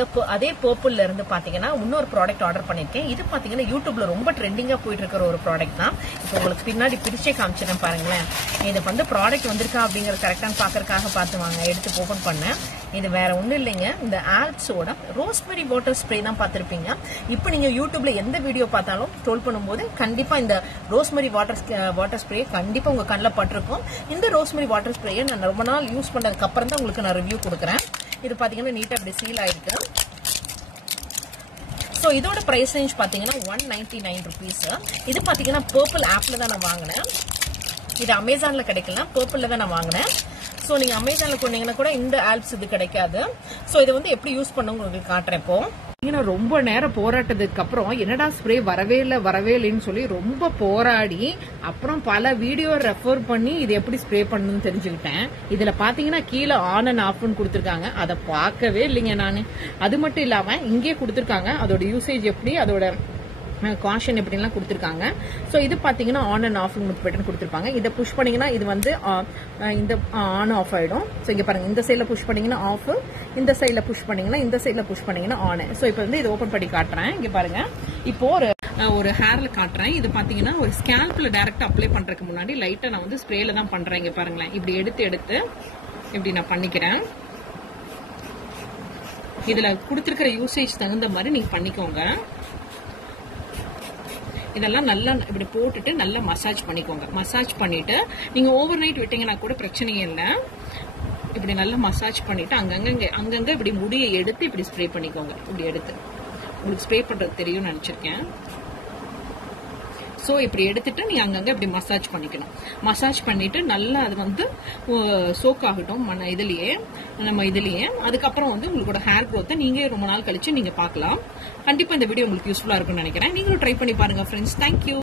பாருங்க அதே பர்பிள்ல இருந்து பாத்தீங்கன்னா இன்னொரு ப்ராடக்ட் ஆர்டர் பண்ணிருக்கேன். இது பாத்தீங்கன்னா யூடியூப்ல ரொம்ப ட்ரெண்டிங்கா போயிட்டு இருக்கிற ஒரு ப்ராடக்ட் தான். இப்போ உங்களுக்கு பின்னாடி பிரிச்சே காமிச்சிட்டேன் பாருங்களேன். இது வந்து ப்ராடக்ட் வந்திருக்கா அப்படிங்கிற கரெக்டான பாக்குறதுக்காக பார்த்து வாங்க எடுத்து ஓபன் பண்ணேன். இது வேற ஒண்ணும் இல்லைங்க, இந்த ஆல்ப்ஸோட ரோஸ்மெரி வாட்டர் ஸ்ப்ரே தான் பார்த்திருப்பீங்க. இப்போ நீங்க யூடியூப்ல எந்த வீடியோ பார்த்தாலும் ஸ்க்ரோல் பண்ணும்போது கண்டிப்பா இந்த ரோஸ்மெரி வாட்டர் ஸ்ப்ரே கண்டிப்பா உங்க கண்ணில் பட்டிருக்கும். இந்த ரோஸ்மெரி வாட்டர் ஸ்ப்ரேயை நான் ரொம்ப நாள் யூஸ் பண்ணதுக்கு அப்புறம் தான் உங்களுக்கு நான் ரிவ்யூ கொடுக்குறேன். இது பாத்தீங்கன்னா நீட்டா இப்படி சீல் ஆயிருக்கு. சோ இதோட பிரைஸ் ரேஞ்ச் பாத்தீங்கன்னா 199 rupees. இது பாத்தீங்கன்னா பர்பிள் ஆப்ல தான் நான் வாங்கினேன். இது அமேசான்ல கிடைக்கல, பர்பிள்ல தான் நான் வாங்கினேன். சோ நீங்க அமேசான்ல போனீங்கன்னா கூட இந்த ஆல்ப்ஸ் இது கிடைக்காது. சோ இதை வந்து எப்படி யூஸ் பண்ணுங்க உங்களுக்கு காட்டுறேன். இப்போ ரொம்ப நேரம் போராட்டத்துக்கு அப்புறம் என்னடா ஸ்ப்ரே வரவே இல்லைன்னு சொல்லி ரொம்ப போராடி அப்புறம் பல வீடியோ ரெஃபர் பண்ணி இது எப்படி ஸ்ப்ரே பண்ணணும்னு தெரிஞ்சுக்கிட்டேன். இதுல பாத்தீங்கன்னா கீழே ஆன் அண்ட் ஆஃப்னு கொடுத்துருக்காங்க, அதை பார்க்கவே இல்லைங்க நானு. அது மட்டும் இல்லாம இங்கே கொடுத்துருக்காங்க அதோட யூசேஜ் எப்படி, அதோட காஷன் எப்படிலாம் கொடுத்துருக்காங்க. ஸோ இது பார்த்தீங்கன்னா ஆன் அண்ட் ஆஃப் பட்டன் கொடுத்துருப்பாங்க. இதை புஷ் பண்ணீங்கன்னா இது வந்து இந்த ஆன் ஆஃப் ஆயிடும். ஸோ இங்கே பாருங்க, இந்த சைடில் புஷ் பண்ணீங்கன்னா ஆஃப், இந்த சைடில் புஷ் பண்ணீங்கன்னா இந்த சைடில் புஷ் பண்ணீங்கன்னா ஆன். ஸோ இப்போ வந்து இது ஓப்பன் பண்ணி காட்டுறேன். இங்கே பாருங்க, இப்போ ஒரு ஹேர்ல காட்டுறேன். இது பாத்தீங்கன்னா ஒரு ஸ்கேல்ப்ல டைரக்டா அப்ளை பண்றதுக்கு முன்னாடி லைட்டா நான் வந்து ஸ்ப்ரேல தான் பண்றேன். இங்க பாருங்களேன், இப்படி எடுத்து இப்படி நான் பண்ணிக்கிறேன். இதுல கொடுத்துருக்கிற யூசேஜ் தகுந்த மாதிரி நீங்க பண்ணிக்கோங்க. இதெல்லாம் நல்லா இப்படி போட்டுட்டு நல்லா மசாஜ் பண்ணிக்கோங்க. மசாஜ் பண்ணிட்டு நீங்க ஓவர் நைட் விட்டீங்கன்னா கூட பிரச்சனையே இல்லை. இப்படி நல்லா மசாஜ் பண்ணிட்டு அங்கங்க இப்படி முடியை எடுத்து இப்படி ஸ்ப்ரே பண்ணிக்கோங்க. இப்படி எடுத்து உங்களுக்கு ஸ்ப்ரே பண்றது தெரியும் நினைச்சிருக்கேன். சோ இப்படி எடுத்துட்டு நீங்க அங்கங்க இப்படி மசாஜ் பண்ணிக்கணும். மசாஜ் பண்ணிட்டு நல்லா அது வந்து சோக் ஆகட்டும் நம்ம இதுலயே. அதுக்கப்புறம் வந்து உங்களோட ஹேர் க்ரோத்தை நீங்க ரொம்ப நாள் கழிச்சு நீங்க பார்க்கலாம். கண்டிப்பா இந்த வீடியோ உங்களுக்கு யூஸ்ஃபுல்லா இருக்கும்னு நினைக்கிறேன். நீங்களும் ட்ரை பண்ணி பாருங்க ஃப்ரெண்ட்ஸ். தேங்க்யூ.